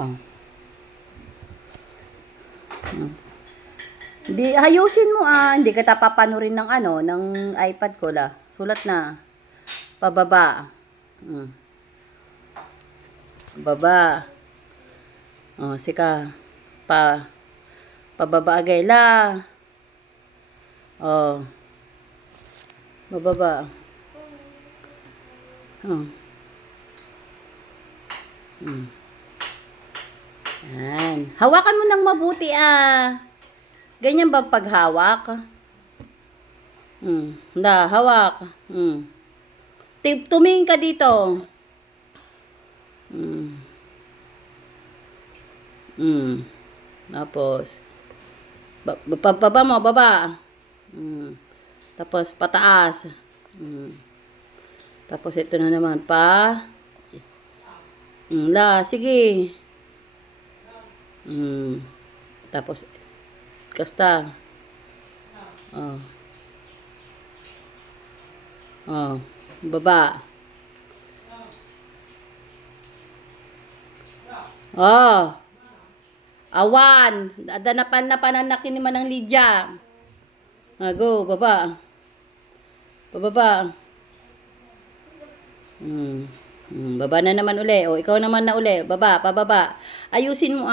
Oh. Hindi, ayusin mo hindi kita papanurin ng ng iPad ko la. Sulat na. Pababa. Baba. Oh, sika. Pababa agay la. Oh. Bababa. Oh. Yan. Hawakan mo ng mabuti Ganyan ba paghawak? Hawak. Tumingin ka dito. Tapos baba mo, baba. Tapos pataas. Tapos ito na naman sige. Tapos kasta. Baba. Awan. Adanapan na pananakin ni Manang Lydia. Go, baba. Pababa. Baba na naman uli. Ikaw naman na uli. Baba, pababa. Ayusin mo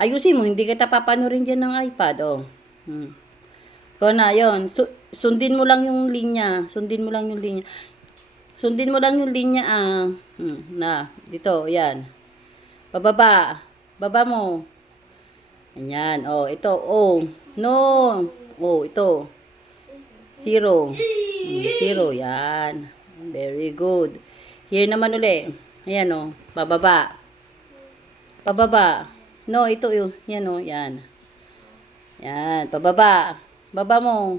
Ayusin mo, hindi kita papanurin dyan ng iPad, Ikaw na, yun. Sundin mo lang yung linya. Sundin mo lang yung linya. Dito, yan. Pababa. Baba mo. Ayan, ito, no. Ito. 0. 0, yan. Very good. Here naman uli. Ayan, pababa. Pababa. No, ito, yan, yan. Yan, pababa. Baba mo.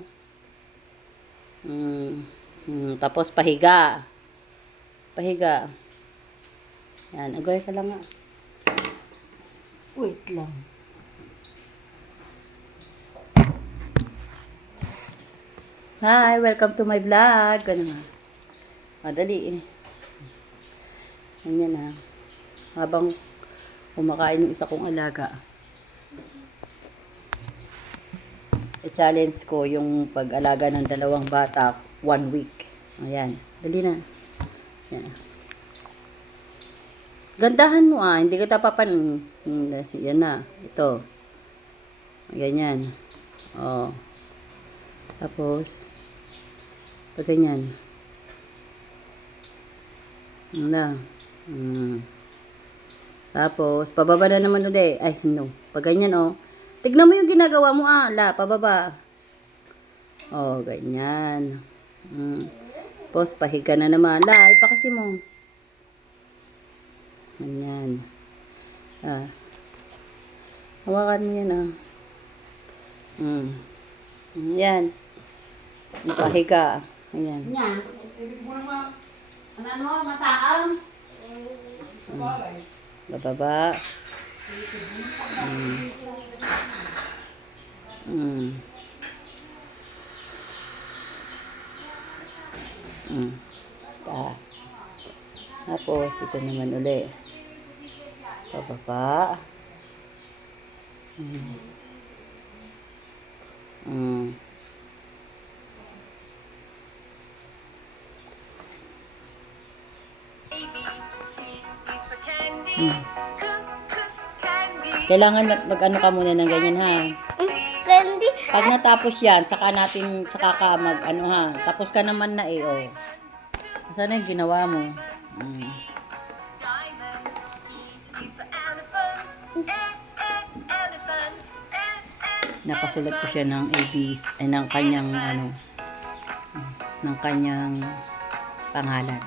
Tapos pahiga. Pahiga. Yan, agay ka lang Wait lang. Hi, welcome to my vlog. Ano nga? Madali Ganyan Habang kumakain yung isa kong alaga. I-challenge ko yung pag-alaga ng 2 bata 1 week. Ayan. Dali na. Yan. Gandahan mo hindi kita yan na. Ito. Ganyan. Tapos pag ganyan. Tapos pababa na naman ulit. Ay, no. Pag ganyan tignan mo yung ginagawa mo pababa. Ganyan. Tapos pahiga na naman. Ipakasi mo. Ganyan. Hawakan mo yan Yan. Pahiga. Ayan. Masaang? Bababa. Tapos dito naman uli. Bababa. Kailangan mag-ano ka muna ng ganyan Candy. Pag natapos yan, saka ka Tapos ka naman na Sana yung ginawa mo. Napasulat ko siya ng ABs ng kanyang ng kanyang pangalan.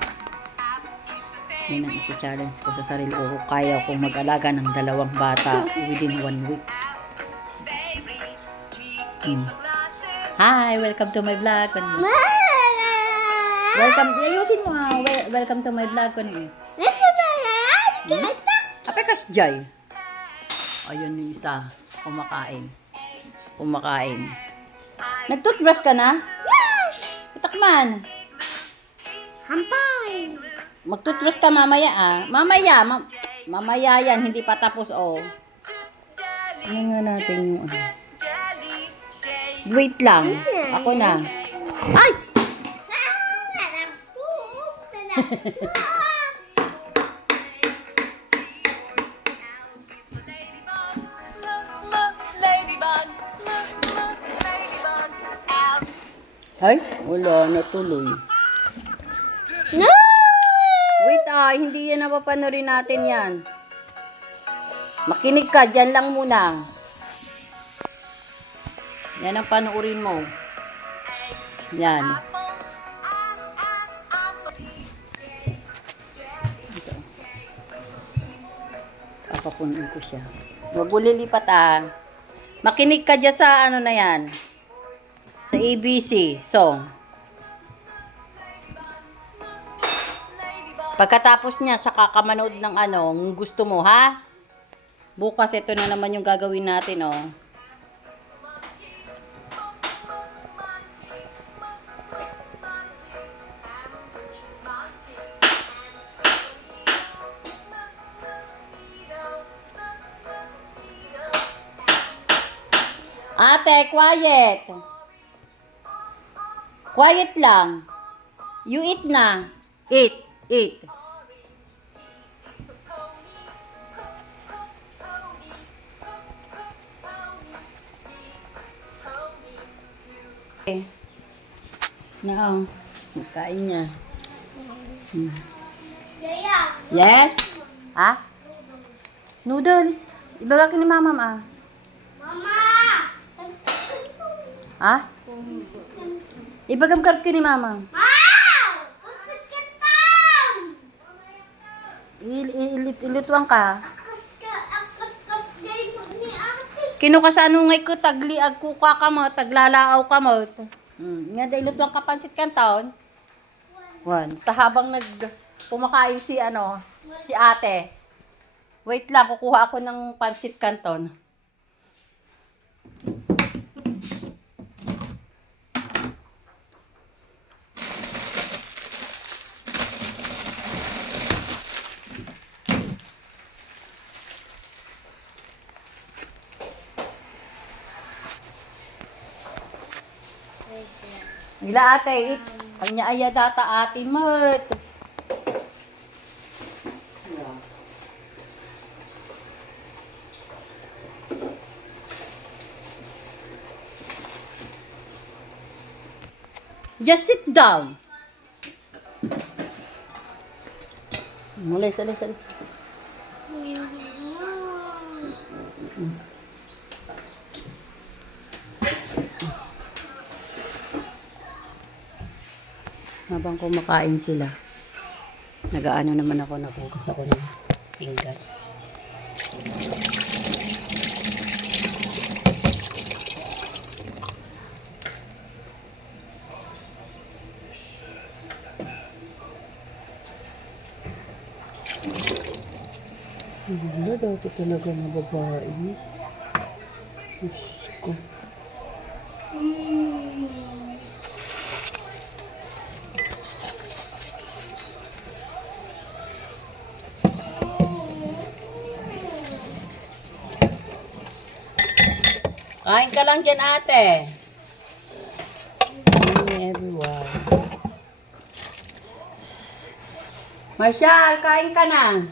Yan ang isi-challenge ko sa sarili ko. Kaya kong mag-alaga ng 2 bata within 1 week. Hi! Welcome to my vlog. Welcome. Ayusin mo welcome to my vlog. Apekas Jai. Ayun yung isa. Kumakain. Nag-toothbrush ka na? Yes! Itakman. Hampay. Mag-toothbrush ka mamaya Mamaya. Mamaya yan, hindi pa tapos, oh. Ano nga natin yung ano. Wait lang. Ako na. Ay! Ay, wala na tuloy. No! Wait hindi yan napapanorin natin yan. Makinig ka, dyan lang muna. Yan ang panoorin mo. Yan. Ito. Papapunin ko siya. Huwag mo lilipat Makinig ka dyan sa ano na yan. Sa ABC song. Pagkatapos niya, saka ka manood ng ano, gusto mo, ha? Bukas, ito na naman yung gagawin natin, oh. Ate, quiet. Quiet lang. You eat na. Eat. Eat. Okay. Na, kain niya. Jaya. Yes? Ha? Noodles. Ibaga ka ni mama, Mama! Ha? Ibagam ka ni mama. Ilituan ka. Kino ka sa ano ngay ko tagli agkuka ka mo, taglalaaw ka mo. Nga da ilutuan ka pansit kantaon. Tahabang pumakain si si ate. Wait lang, kukuha ako ng pansit kanton. Gila ate, ang niya data ate mat. Just sit down. Mulai, sali. Habang kumakain sila, nagaano naman ako, nagugas ako ng pinggan. Wala dati talaga na babae. Diyos ko. Kain ka lang dyan, ate. Morning, everyone. Marshall, kain ka na.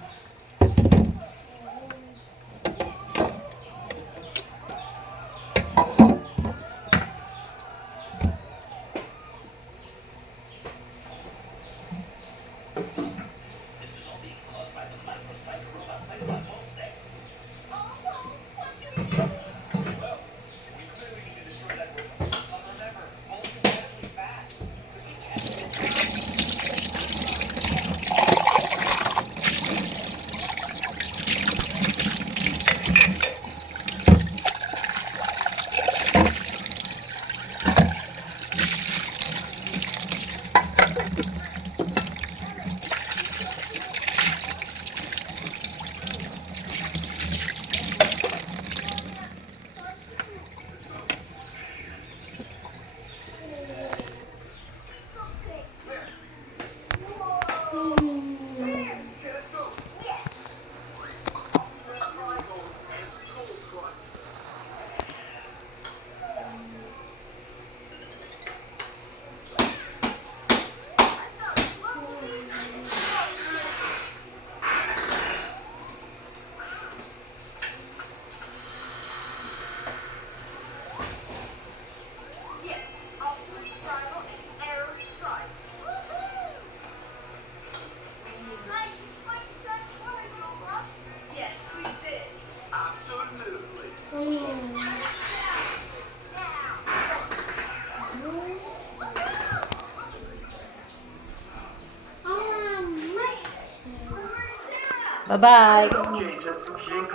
Bye-bye.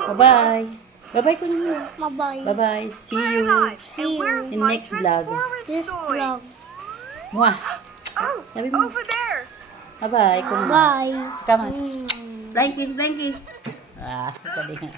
Bye-bye. Bye-bye ko na. Bye-bye. Bye-bye. See you See you in next vlog. this vlog. Mwah. Sabi mo. Bye-bye. Bye. Come on. Mm. Flying kiss, flying kiss. Ah, galing.